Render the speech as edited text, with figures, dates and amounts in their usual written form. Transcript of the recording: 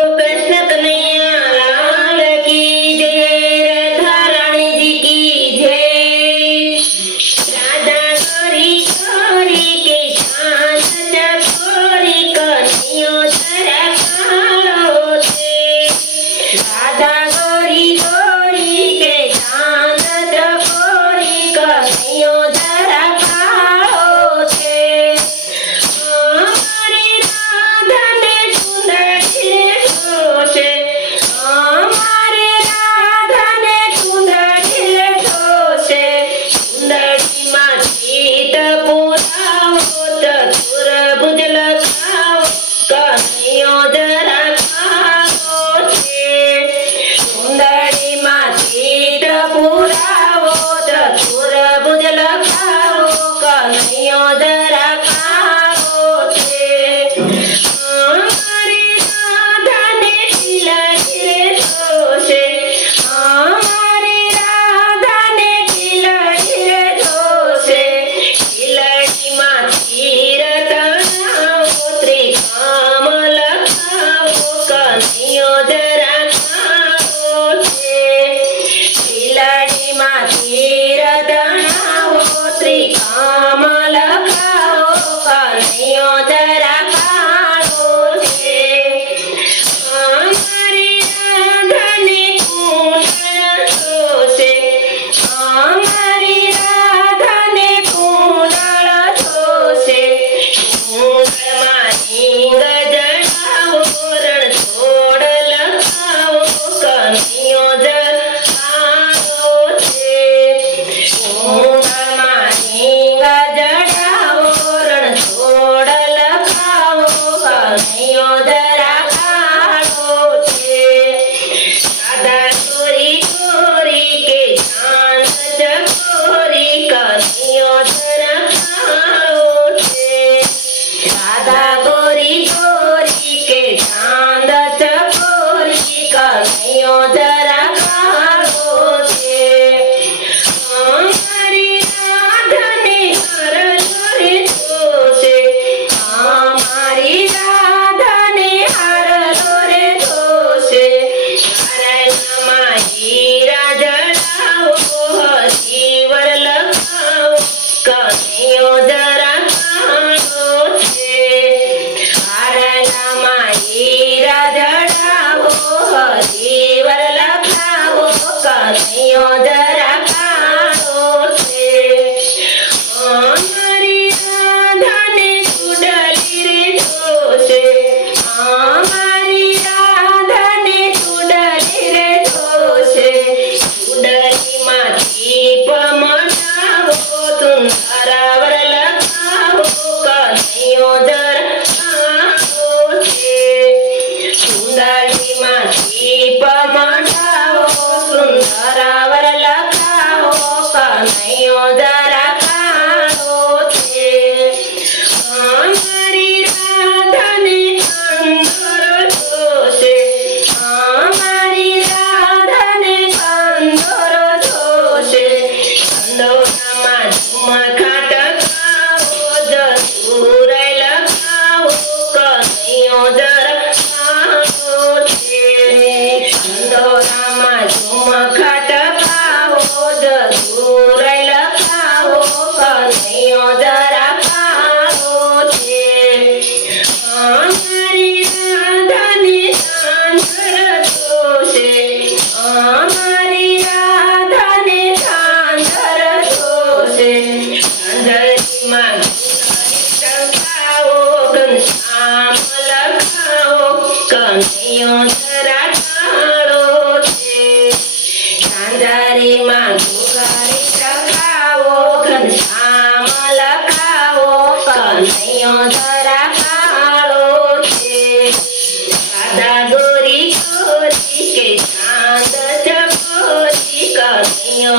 कृष्ण कन्हैया लाल की जय, राधा रानी जी की जय। राधा गोरी गोरी के चांद चकोरी कन्हैया जरा कालो छे। राधा गोरी गोरी के चांद चकोरी कन्हैया जरा कालो छे। हमारी राधा ने चुंदड़ी ढोसे, हमारी राधा ने चुंदड़ी ढोसे। चुंदड़ी में सीत पुराओ चतुर भुज लगाओ कन्हैया जरा कालो छे। चुंदड़ी में सीत पुराओ चतुर भुज लगाओ कन्हैया जरा कालो छे। हमारी राधा ने खिलखिले ढोसे, हमारी राधा ने खिलखिले ढोसे। खिलड़ी में तीर तनाओ त्रिकामल खाओ कन्हैया जरा कालो छे। खिलड़ी में तीर तनाओ त्रिकामल खाओ कन्हैया जरा कालो छे। हमारी राधा ने कुंडल ढोसे, हमारी राधा ने कुंडल ढोसे। कुंडल में हींग जड़ाओ रणछोड़ लगाओ कन्हैया जरा कालो छे। कुंडल में हींग जड़ाओ रणछोड़ लगाओ कन्हैया जरा कालो छे। राधा गोरी गोरी के चांद चकोरी कन्हैया जरा कालो छे। राधा गोरी गोरी के चांद चकोरी कन्हैया जरा कालो छे। हमारी राधा ने हरलो रे ढोसे, हमारी राधा ने हरलो रे ढोसे। हरला में हीरा जड़ाओ हजीवर लगाओ कन्हैया जरा कालो छे। हरला में हीरा जड़ाओ हजीवर लगाओ कन्हैया जरा कालो छे। हमारी राधा ने चुड़ली रे ढोसे, हमारी राधा ने चुड़ली रे ढोसे। चुड़ली में दीप मनाओ सुंदरावर लगाओ कन्हैया जरा कालो छे। चुड़ली में दीप मनाओ सुंदरावर लगाओ कन्हैया जरा कालो छे। हमारी राधा ने कंदोर ढोसे, हमारी राधा ने कंदोर ढोसे। कंदोरा में झुमका टकाओ जसूर लगाओ कन्हैया जरा कालो छे। कंदोरा में झुमका टकाओ जसूर लगाओ कन्हैया जरा कालो छे। हमारी राधा ने चांदर ढोसे, हमारी राधा ने चांदर ढोसे। चांदरी में टकाओ घनश्याम लगाओ कन्हैया जरा कालो छे। चांदरी में घुंघरी टकाओ घनश्याम लगाओ कन्हैया जरा कालो छे। राधा गोरी गोरी के चांद चकोरी कन्हैया